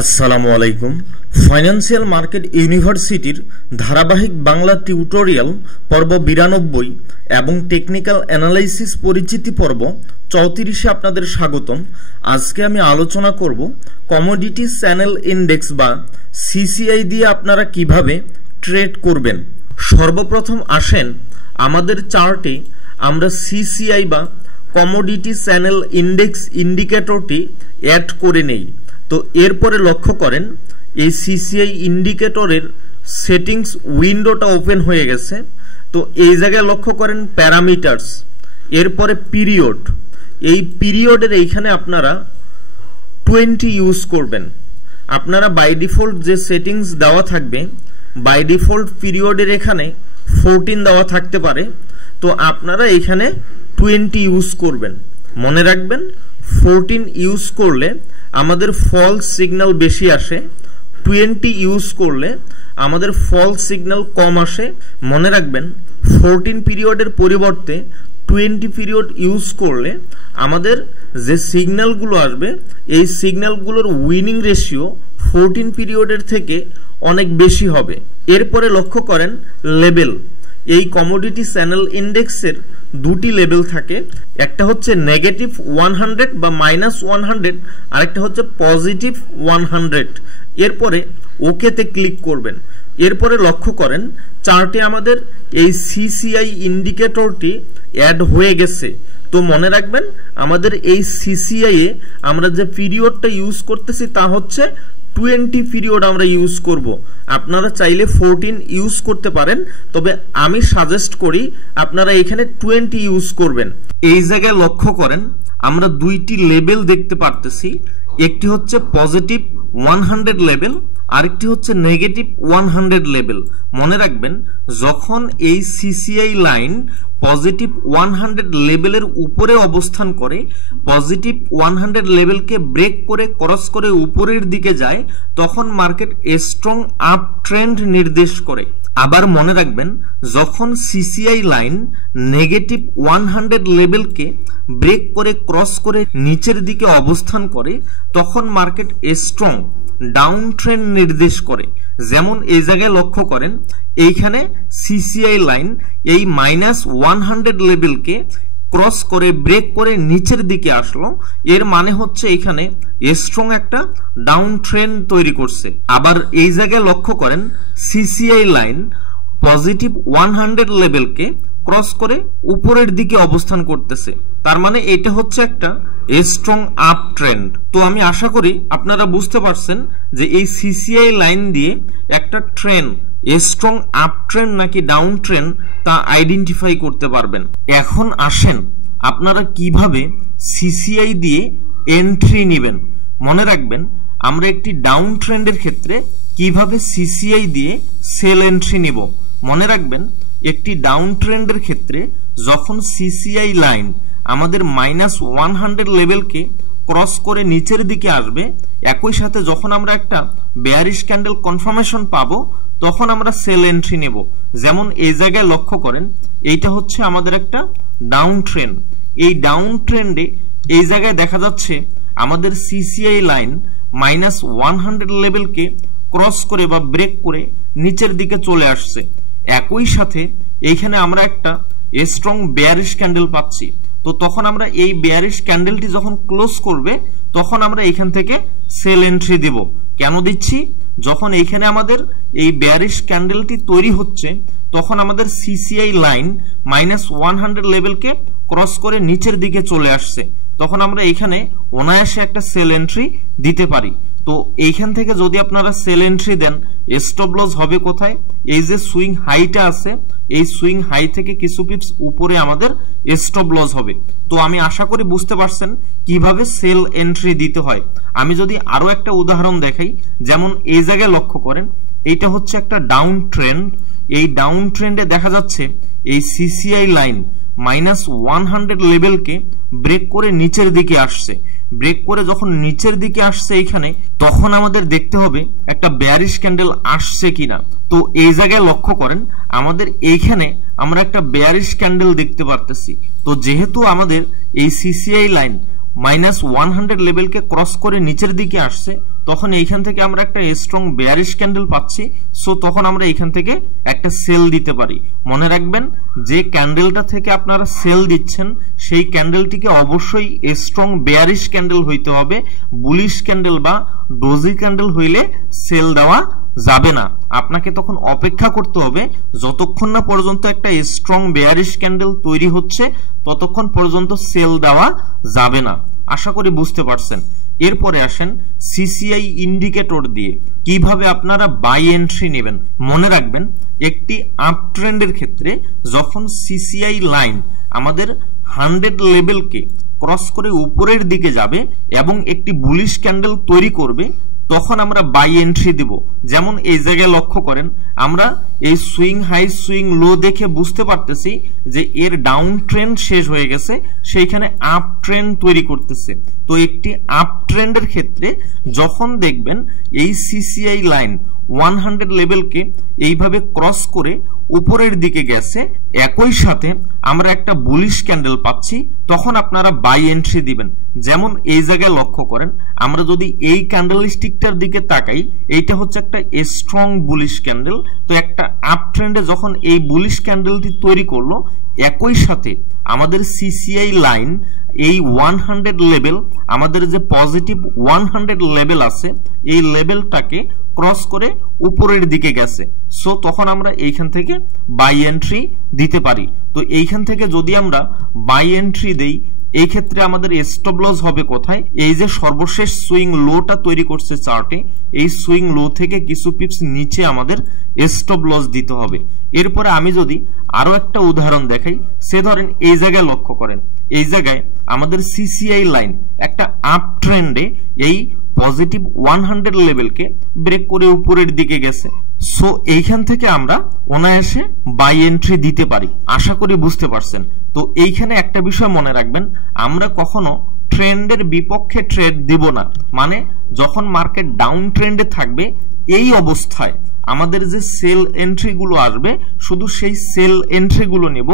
আসসালামু আলাইকুম। Financial market ইউনিভার্সিটির ধারাবাহিক বাংলা টিউটোরিয়াল পর্ব 92 এবং টেকনিক্যাল অ্যানালাইসিস পরিচিতি পর্ব 34-এ আপনাদের স্বাগতম। আজকে আমি আলোচনা করব কমোডিটি চ্যানেল ইন্ডেক্স বা সিসিআই দিয়ে আপনারা কিভাবে ট্রেড করবেন। সর্বপ্রথম আসেন আমাদের চার্টে আমরা সিসিআই বা কমোডিটি চ্যানেল ইন্ডেক্স ইন্ডিকেটরটি অ্যাড করে নেই। তো এরপরে লক্ষ্য করেন এই সিসিআই ইন্ডিকেটরের সেটিংস উইন্ডোটা ওপেন হয়ে গেছে। তো এই জায়গায় লক্ষ্য করেন প্যারামিটারস, এরপরে পিরিয়ড। এই পিরিয়ডের এইখানে আপনারা 20 ইউজ করবেন। আপনারা বাই ডিফল্ট যে সেটিংস দেওয়া থাকবে, বাই ডিফল্ট পিরিয়ডের এখানে 14 দেওয়া থাকতে পারে। তো আপনারা এখানে 20 ইউজ করবেন। মনে রাখবেন 14 ইউজ করলে আমাদের ফলস সিগন্যাল বেশি আসে, 20 ইউজ করলে আমাদের ফলস সিগন্যাল কম আসে। মনে রাখবেন 14 পিরিয়ডের পরিবর্তে 20 পিরিয়ড ইউজ করলে আমাদের যে সিগন্যালগুলো আসবে এই সিগন্যালগুলোর উইনিং রেশিও 14 পিরিয়ডের থেকে অনেক বেশি হবে। এরপরে লক্ষ্য করেন লেভেল। এই কমোডিটি চ্যানেল ইন্ডেক্সের দুটি লেভেল থাকে, একটা হচ্ছে নেগেটিভ 100 বা -100, আরেকটা হচ্ছে পজিটিভ 100। এরপরে ওকেতে ক্লিক করবেন। এরপরে লক্ষ্য করেন চার্টে আমাদের এই সিসিআই ইন্ডিকেটরটি অ্যাড হয়ে গেছে। তো মনে রাখবেন আমাদের এই সিসিআই এ আমরা যে পিরিয়ডটা ইউজ করতেছি তা হচ্ছে 20 পিরিয়ড আমরা ইউজ করব। আপনারা চাইলে 14 ইউজ করতে পারেন, তবে আমি সাজেস্ট করি আপনারা এখানে 20 ইউজ করবেন। এই জায়গায় লক্ষ্য করেন আমরা দুইটি লেভেল দেখতে পারতেছি, একটি হচ্ছে পজিটিভ 100 লেভেল, আরেকটি হচ্ছে নেগেটিভ 100 লেভেল। মনে রাখবেন যখন এই সিসিআই লাইন পজিটিভ 100 লেভেলের উপরে অবস্থান করে, পজিটিভ 100 লেভেলকে ব্রেক করে ক্রস করে উপরের দিকে যায়, তখন মার্কেট স্ট্রং আপ ট্রেন্ড নির্দেশ করে। আবার মনে রাখবেন যখন সিসিআই লাইন নেগেটিভ 100 লেভেলকে ব্রেক করে ক্রস করে নিচের দিকে অবস্থান করে, তখন মার্কেট স্ট্রং ডাউন ট্রেন্ড নির্দেশ করে। যেমন এই জায়গায় লক্ষ্য করেন এইখানে সিসিআই লাইন এই -100 লেভেলকে ক্রস করে ব্রেক করে নিচের দিকে আসলো, এর মানে হচ্ছে এখানে স্ট্রং একটা ডাউন ট্রেন্ড তৈরি করছে। আবার এই জায়গায় লক্ষ্য করেন সিসিআই লাইন পজিটিভ 100 লেভেলকে ক্রস করে উপরের দিকে অবস্থান করতেছে, তার মানে এটা হচ্ছে একটা স্ট্রং আপ ট্রেন্ড। তো আমি আশা করি আপনারা বুঝতে পারছেন যে এই সিসিআই লাইন দিয়ে একটা ট্রেন্ড স্ট্রং আপ ট্রেন্ড নাকি ডাউন ট্রেন্ড তা আইডেন্টিফাই করতে পারবেন। এখন আসেন আপনারা কিভাবে সিসিআই দিয়ে এন্ট্রি নেবেন। মনে রাখবেন আমরা একটি ডাউন ট্রেন্ডের ক্ষেত্রে কিভাবে সিসিআই দিয়ে সেল এন্ট্রি নেব। মনে রাখবেন একটি ডাউন ট্রেন্ডের ক্ষেত্রে যখন সিসিআই লাইন আমাদের -100 লেভেলকে ক্রস করে নিচের দিকে আসবে, একই সাথে যখন আমরা একটা বেয়ারিশ ক্যান্ডেল কনফার্মেশন পাবো, তখন আমরা সেল এন্ট্রি নেব। যেমন এই জায়গায় লক্ষ্য করেন এইটা হচ্ছে আমাদের একটা ডাউন ট্রেন্ড। এই ডাউন ট্রেন্ডে এই জায়গায় দেখা যাচ্ছে আমাদের সিসিআই লাইন -100 লেভেলকে ক্রস করে বা ব্রেক করে নিচের দিকে চলে আসছে। একই সাথে এইখানে আমরা একটা স্ট্রং বেয়ারিশ ক্যান্ডেল পাচ্ছি। তো তখন আমরা এই বেয়ারিশ ক্যান্ডেলটি যখন ক্লোজ করবে, তখন আমরা এখান থেকে সেল এন্ট্রি দেব। কেন দিচ্ছি? যখন এইখানে আমাদের এই বেয়ারিশ ক্যান্ডেলটি তৈরি হচ্ছে, তখন আমাদের সিসিআই লাইন -100 লেভেলকে ক্রস করে নিচের দিকে চলে আসছে, তখন আমরা এখানে অনায়াসে একটা সেল এন্ট্রি দিতে পারি। তো এইখান থেকে যদি আপনারা সেল এন্ট্রি দেন, স্টপ লস হবে কোথায়? এই যে সুইং হাইটা আছে, এই সুইং হাই থেকে কিছু পিপস উপরে আমাদের স্টপ লস হবে। তো আমি আশা করি বুঝতে পারছেন কিভাবে সেল এন্ট্রি দিতে হয়। আমি যদি আরো একটা উদাহরণ দেখাই, যেমন এই জায়গায় লক্ষ্য করেন এইটা হচ্ছে একটা ডাউন ট্রেন্ড। এই ডাউন ট্রেন্ডে দেখা যাচ্ছে এই সিসিআই লাইন -100 লেভেলকে ব্রেক করে নিচের দিকে আসছে। ব্রেক করে যখন নিচের দিকে আসছে এখানে, তখন আমাদের দেখতে হবে একটা বেয়ারিশ ক্যান্ডেল আসছে কিনা। তো এই জায়গায় লক্ষ্য করেন আমাদের এইখানে আমরা একটা বেয়ারিশ ক্যান্ডেল দেখতে পারতেছি। তো যেহেতু আমাদের এই সিসিআই লাইন -100 লেভেলকে ক্রস করে নিচের দিকে আসছে, তখন এইখান থেকে আমরা একটা স্ট্রং বেয়ারিশ ক্যান্ডেল পাচ্ছি, সো তখন আমরা এইখান থেকে একটা সেল দিতে পারি। মনে রাখবেন যে ক্যান্ডেলটা থেকে আপনারা সেল দিচ্ছেন সেই ক্যান্ডেলটিকে অবশ্যই স্ট্রং বেয়ারিশ ক্যান্ডেল হইতে হবে। বুলিশ ক্যান্ডেল বা ডোজি ক্যান্ডেল হইলে সেল দেওয়া যাবে না। আপনাকে তখন অপেক্ষা করতে হবে যতক্ষণ না পর্যন্ত একটা স্ট্রং বেয়ারিশ ক্যান্ডেল তৈরি হচ্ছে, ততক্ষণ পর্যন্ত সেল দেওয়া যাবে না। আশা করি বুঝতে পারছেন। এরপরে আসেন সিসিআই ইন্ডিকেটর দিয়ে কিভাবে আপনারা বাই এন্ট্রি নেবেন। মনে রাখবেন একটি আপ ট্রেন্ডের ক্ষেত্রে যখন সিসিআই লাইন আমাদের 100 লেভেলকে ক্রস করে উপরের দিকে যাবে এবং একটি বুলিশ ক্যান্ডেল তৈরি করবে, তখন আমরা বাই এন্ট্রি দেব। যেমন এই জায়গায় লক্ষ্য করেন, আমরা এই সুইং হাই সুইং লো দেখে বুঝতে পারতেছি যে এর ডাউন ট্রেন্ড শেষ হয়ে গেছে, সেইখানে আপ ট্রেন্ড তৈরি করতেছে। তো একটি আপ ট্রেন্ডের ক্ষেত্রে যখন দেখবেন এই সিসিআই লাইন 100 লেভেলকে এইভাবে ক্রস করে উপরের দিকে গেছে, একই সাথে আমরা একটা বুলিশ ক্যান্ডেল পাচ্ছি, তখন আপনারা বাই এন্ট্রি দিবেন। যেমন এই জায়গায় লক্ষ্য করেন, আমরা যদি এই ক্যান্ডেল স্টিকটার দিকে তাকাই, এইটা হচ্ছে একটা স্ট্রং বুলিশ ক্যান্ডেল। তো একটা আপ ট্রেন্ডে যখন এই বুলিশ ক্যান্ডেলটি তৈরি করলো, একই সাথে আমাদের সিসিআই লাইন এই 100 লেভেল, আমাদের যে পজিটিভ 100 লেভেল আছে, এই লেভেলটাকে ক্রস করে উপরের দিকে গেছে, সো তখন আমরা এইখান থেকে বাই এন্ট্রি দিতে পারি। তো এইখান থেকে যদি আমরা বাই এন্ট্রি দেই, এই ক্ষেত্রে আমাদের স্টপ লস হবে কোথায়? এই যে সর্বশেষ সুইং লোটা তৈরি করছে চার্টে, এই সুইং লো থেকে কিছু পিপস নিচে আমাদের স্টপ লস দিতে হবে। এরপরে আমি যদি আরো একটা উদাহরণ দেখাই, সে ধরেন এই জায়গায় লক্ষ্য করেন, এই জায়গায় আমাদের সিসিআই লাইন একটা আপ ট্রেন্ডে এই পজিটিভ 100 লেভেলকে ব্রেক করে উপরের দিকে গেছে, সো এইখান থেকে আমরা অনায়াসে বাই এন্ট্রি দিতে পারি। আশা করি বুঝতে পারছেন। তো এইখানে একটা বিষয় মনে রাখবেন, আমরা কখনো ট্রেন্ডের বিপক্ষে ট্রেড দিব না। মানে যখন মার্কেট ডাউন ট্রেন্ডে থাকবে, এই অবস্থায় আমাদের যে সেল এন্ট্রি গুলো আসবে, শুধু সেই সেল এন্ট্রি গুলো নেব,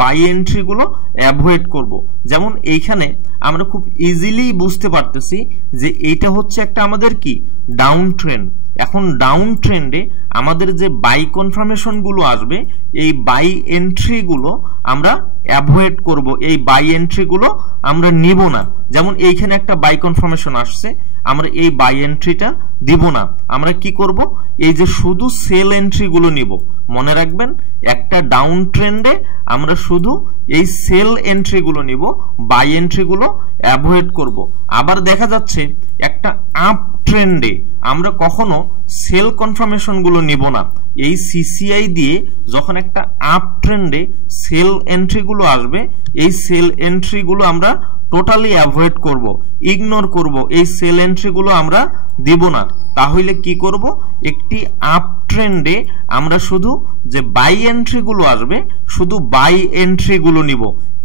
বাই এন্ট্রি গুলো অ্যাভয়েড করব। যেমন এইখানে আমরা খুব ইজিলি বুঝতে পারতেছি যে এইটা হচ্ছে একটা আমাদের কি ডাউন ট্রেন্ড। এখন ডাউন ট্রেন্ডে আমাদের যে বাই কনফার্মেশন গুলো আসবে, এই বাই এন্ট্রি গুলো আমরা অ্যাভয়েড করব, এই বাই এন্ট্রি গুলো আমরা নিব না। যেমন এইখানে একটা বাই কনফার্মেশন আসছে, আমরা এই বাই এন্ট্রিটা দিব না। আমরা কি করব? এই যে শুধু সেল এন্ট্রি গুলো নিব। মনে রাখবেন একটা ডাউন ট্রেন্ডে আমরা শুধু এই সেল এন্ট্রি গুলো নিব, বাই এন্ট্রি গুলো অ্যাভয়েড করব। আবার দেখা যাচ্ছে একটা আপ ট্রেন্ডে আমরা কখনো সেল কনফার্মেশন গুলো নিব না। এই সিসিআই দিয়ে যখন একটা আপ ট্রেন্ডে সেল এন্ট্রি গুলো আসবে, এই সেল এন্ট্রি গুলো আমরা টোটালি অ্যাভয়েড করব, ইগনোর করব, এই সেল এন্ট্রি গুলো আমরা দেব না। তাহলে কি করব? একটি আপ ট্রেন্ডে আমরা শুধু যে বাই এন্ট্রি গুলো আসবে, শুধু বাই এন্ট্রি গুলো নিব।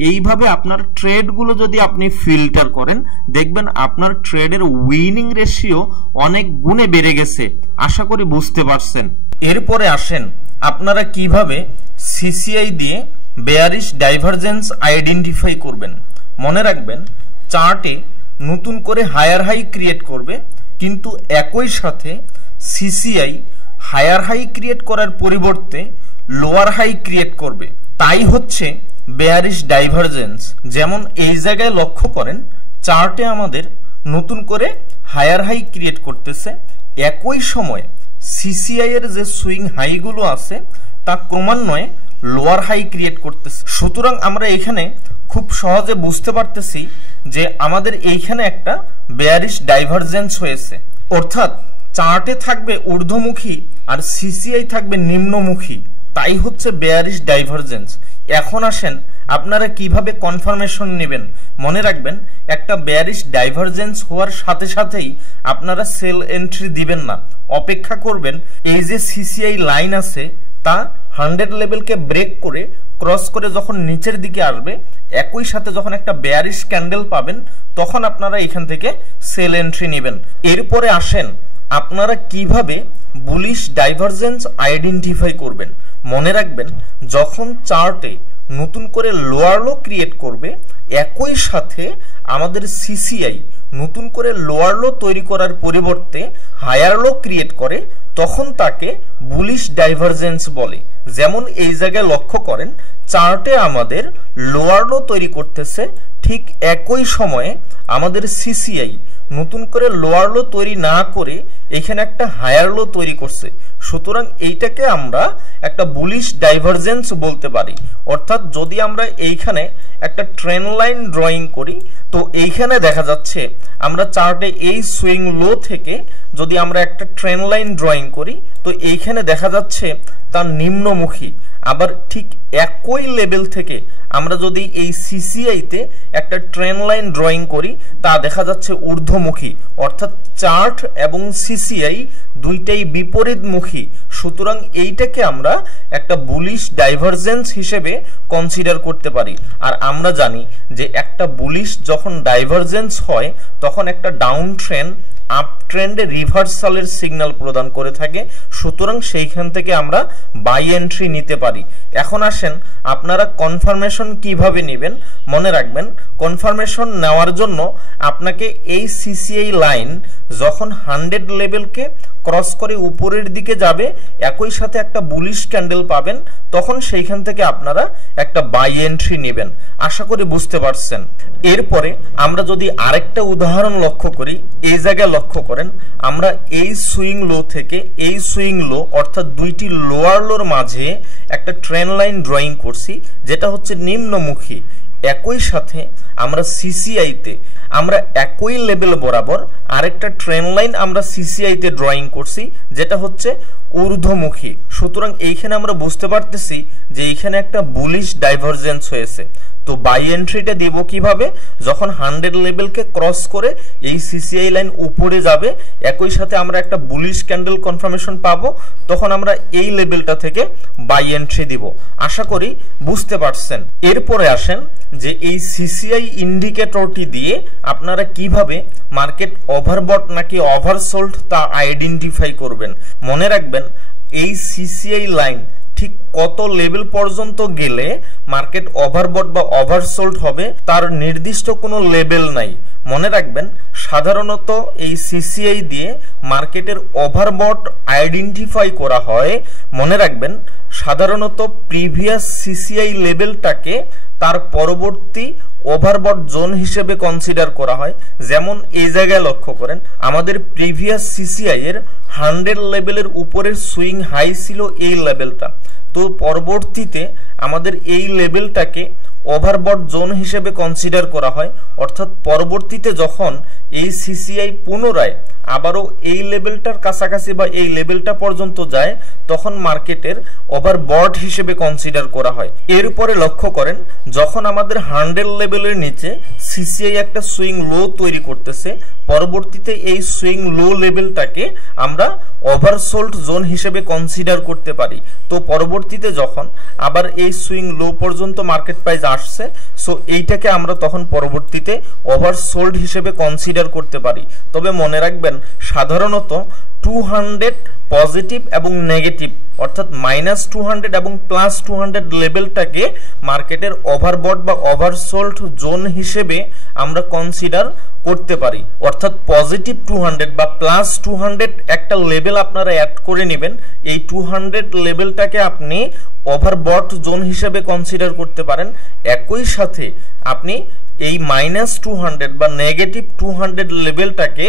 এইভাবে আপনার ট্রেড গুলো যদি আপনি ফিল্টার করেন, দেখবেন আপনার ট্রেডের উইনিং রেশিও অনেক গুণে বেড়ে গেছে। আশা করি বুঝতে পারছেন। এরপরে আসেন আপনারা কিভাবে সিসিআই দিয়ে বেয়ারিশ ডাইভারজেন্স আইডেন্টিফাই করবেন। মনে রাখবেন চার্টে নতুন করে হায়ার হাই ক্রিয়েট করবে, কিন্তু একই সাথে সিসিআই হায়ার হাই ক্রিয়েট করার পরিবর্তে লোয়ার হাই ক্রিয়েট করবে, তাই হচ্ছে বেয়ারিশ ডাইভারজেন্স। যেমন এই জায়গায় লক্ষ্য করেন, চার্টে আমাদের নতুন করে হায়ার হাই ক্রিয়েট করতেছে, একই সময় সিসিআই এর যে সুইং হাইগুলো আছে তা ক্রমান্বয়ে লোয়ার হাই ক্রিয়েট করতেছে। সুতরাং আমরা এখানে খুব সহজে বুঝতে পারতেছি যে আমাদের এইখানে একটা বেয়ারিশ ডাইভারজেন্স হয়েছে, অর্থাৎ চার্টে থাকবে ঊর্ধ্বমুখী আর সিসিআই থাকবে নিম্নমুখী, তাই হচ্ছে বেয়ারিশ ডাইভারজেন্স। এখন আসেন আপনারা কিভাবে কনফার্মেশন নেবেন। মনে রাখবেন একটা বেয়ারিশ ডাইভারজেন্স হওয়ার সাথে সাথেই আপনারা সেল এন্ট্রি দিবেন না, অপেক্ষা করবেন এই যে সিসিআই লাইন আছে তা 100 লেভেলকে ব্রেক করে ক্রস করে যখন নিচের দিকে আসবে, একই সাথে যখন একটা বেয়ারিশ ক্যান্ডেল পাবেন, তখন আপনারা এখান থেকে সেল এন্ট্রি নেবেন। এরপরে আসেন আপনারা কিভাবে বুলিশ ডাইভারজেন্স আইডেন্টিফাই করবেন। মনে রাখবেন যখন চার্টে নতুন করে লোয়ার লো ক্রিয়েট করবে, একই সাথে আমাদের সিসিআই নতুন করে লোয়ার লো তৈরি করার পরিবর্তে হায়ার লো ক্রিয়েট করে তখন তাকে বুলিশ ডাইভারজেন্স বলে। যেমন এই জায়গায় লক্ষ্য করেন চার্টে আমাদের লোয়ার লো তৈরি করতেছে, ঠিক একই সময়ে আমাদের সিসিআই নতুন করে লোয়ার লো তৈরি না করে এখানে একটা হায়ার লো তৈরি করছে। সুতরাং এইটাকে আমরা একটা বুলিশ ডাইভারজেন্স বলতে পারি। অর্থাৎ যদি আমরা এইখানে একটা ট্রেন্ড লাইন ড্রয়িং করি তো এইখানে দেখা যাচ্ছে আমরা চার্টে এই সুইং লো থেকে যদি আমরা একটা ট্রেন্ড লাইন ড্রয়িং করি তো এইখানে দেখা যাচ্ছে তার নিম্নমুখী। আবার ঠিক একই লেভেল থেকে আমরা যদি এই সিসিআইতে একটা ট্রেন্ড লাইন ড্রয়িং করি তা দেখা যাচ্ছে ঊর্ধ্বমুখী। অর্থাৎ চার্ট এবং সিসিআই দুইটাই বিপরীতমুখী। সুতরাং এইটাকে আমরা একটা বুলিশ ডাইভারজেন্স হিসেবে কনসিডার করতে পারি। আর আমরা জানি যে একটা বুলিশ যখন ডাইভারজেন্স হয় তখন একটা ডাউন ট্রেন্ড আপ ট্রেন্ডে রিভার্সালের সিগন্যাল প্রদান করে থাকে। সুতরাং সেইখান থেকে আমরা বাই এন্ট্রি নিতে পারি। এখন আসেন আপনারা কনফার্মেশন কিভাবে নেবেন। মনে রাখবেন কনফার্মেশন নেওয়ার জন্য আপনাকে এই সিসিআই লাইন যখন 100 লেভেলকে ক্রস করে উপরের দিকে যাবে একই সাথে একটা বুলিশ ক্যান্ডেল পাবেন, তখন সেইখান থেকে আপনারা একটা বাই এন্ট্রি নেবেন। আশা করি বুঝতে পারছেন। এরপরে আমরা যদি আরেকটা উদাহরণ লক্ষ্য করি, এই জায়গায় লক্ষ্য করেন আমরা এই সুইং লো থেকে এই সুইং লো অর্থাৎ দুইটি লোয়ার লোর মাঝে একটা ট্রেন্ড লাইন ড্রয়িং করছি যেটা হচ্ছে নিম্নমুখী। একই সাথে আমরা সিসিআইতে আমরা একই লেভেল বরাবর আরেকটা ট্রেন্ড লাইন আমরা সিসিআইতে ড্রয়িং করছি যেটা হচ্ছে ঊর্ধ্বমুখী। সুতরাং এইখানে আমরা বুঝতে পারতেছি যে এইখানে একটা বুলিশ ডাইভারজেন্স হয়েছে। তো বাই এন্ট্রিটা দেব কিভাবে? যখন 100 লেভেলকে ক্রস করে এই সিসিআই লাইন উপরে যাবে একই সাথে আমরা একটা বুলিশ ক্যান্ডেল কনফার্মেশন পাবো, তখন আমরা এই লেভেলটা থেকে বাই এন্ট্রি দিব। আশা করি বুঝতে পারছেন। এরপরে আসেন যে এই সিসিআই ইন্ডিকেটরটি দিয়ে আপনারা কিভাবে মার্কেট ওভারবট নাকি ওভারসোল্ড তা আইডেন্টিফাই করবেন। মনে রাখবেন এই সিসিআই লাইন ঠিক কত লেভেল পর্যন্ত গেলে মার্কেট ওভারবট বা ওভারসোল্ড হবে তার নির্দিষ্ট কোনো লেভেল নাই। মনে রাখবেন সাধারণত এই সিসিআই দিয়ে মার্কেটের ওভারবট আইডেন্টিফাই করা হয়। মনে রাখবেন সাধারণত প্রিভিয়াস সিসিআই লেভেলটাকে তার পরবর্তী ওভারবট জোন হিসেবে কনসিডার করা হয়। যেমন এই জায়গায় লক্ষ্য করেন আমাদের প্রিভিয়াস সিসিআই এর 100 লেভেলের উপরের সুইং হাই ছিল এই লেভেলটা, তো পরবর্তীতে আমাদের এই লেভেলটাকে ওভারবট জোন হিসেবে কনসিডার করা হয়। অর্থাৎ পরবর্তীতে যখন এই সিসিআই পুনরায় আবারও এই লেভেলটার কাছাকাছি বা এই লেভেলটা পর্যন্ত যায় তখন মার্কেটের ওভারবট হিসেবে কনসিডার করা হয়। এরপরে লক্ষ্য করেন যখন আমাদের 100 লেভেলের নিচে সিসিআই একটা সুইং লো তৈরি করতেছে, পরবর্তীতে এই সুইং লো লেভেলটাকে আমরা ওভারসোল্ড জোন হিসেবে কনসিডার করতে পারি। তো পরবর্তীতে যখন আবার এই সুইং লো পর্যন্ত মার্কেট প্রাইস আসছে, সো এইটাকে আমরা তখন পরবর্তীতে ওভারসোল্ড হিসেবে কনসিডার করতে পারি। তবে মনে রাখবেন সাধারণত 200 পজিটিভ এবং নেগেটিভ অর্থাৎ -200 এবং +200 লেভেলটাকে মার্কেটের ওভারবট বা ওভারসোল্ড জোন হিসেবে আমরা কনসিডার করতে পারি। অর্থাৎ পজিটিভ 200 বা +200 একটা লেভেল আপনারা অ্যাড করে নেবেন। এই 200 লেভেলটাকে আপনি ওভারবট জোন হিসেবে কনসিডার করতে পারেন। একই সাথে আপনি এই -200 বা -200 লেভেলটাকে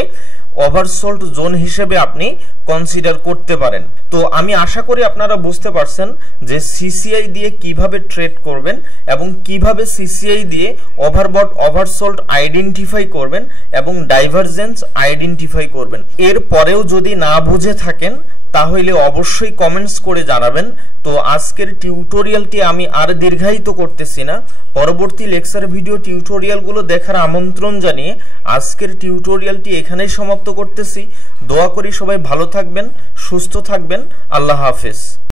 ওভারসোল্ড জোন হিসেবে আপনি কনসিডার করতে পারেন। তো আমি আশা করি আপনারা বুঝতে পারছেন যে সিসিআই দিয়ে কিভাবে ট্রেড করবেন এবং কিভাবে সিসিআই দিয়ে ওভারবট ওভারসোল্ড আইডেন্টিফাই করবেন এবং ডাইভারজেন্স আইডেন্টিফাই করবেন। এর পরেও যদি না বুঝে থাকেন তাহলে অবশ্যই কমেন্টস করে জানাবেন। তো আজকের টিউটোরিয়ালটি আমি আর দীর্ঘায়িত করতেছি না, পরবর্তী লেকচার ভিডিও টিউটোরিয়ালগুলো দেখার আমন্ত্রণ জানিয়ে আজকের টিউটোরিয়ালটি এখানেই সমাপ্ত করতেছি। দোয়া করি সবাই ভালো থাকবেন, সুস্থ থাকবেন। আল্লাহ হাফেজ।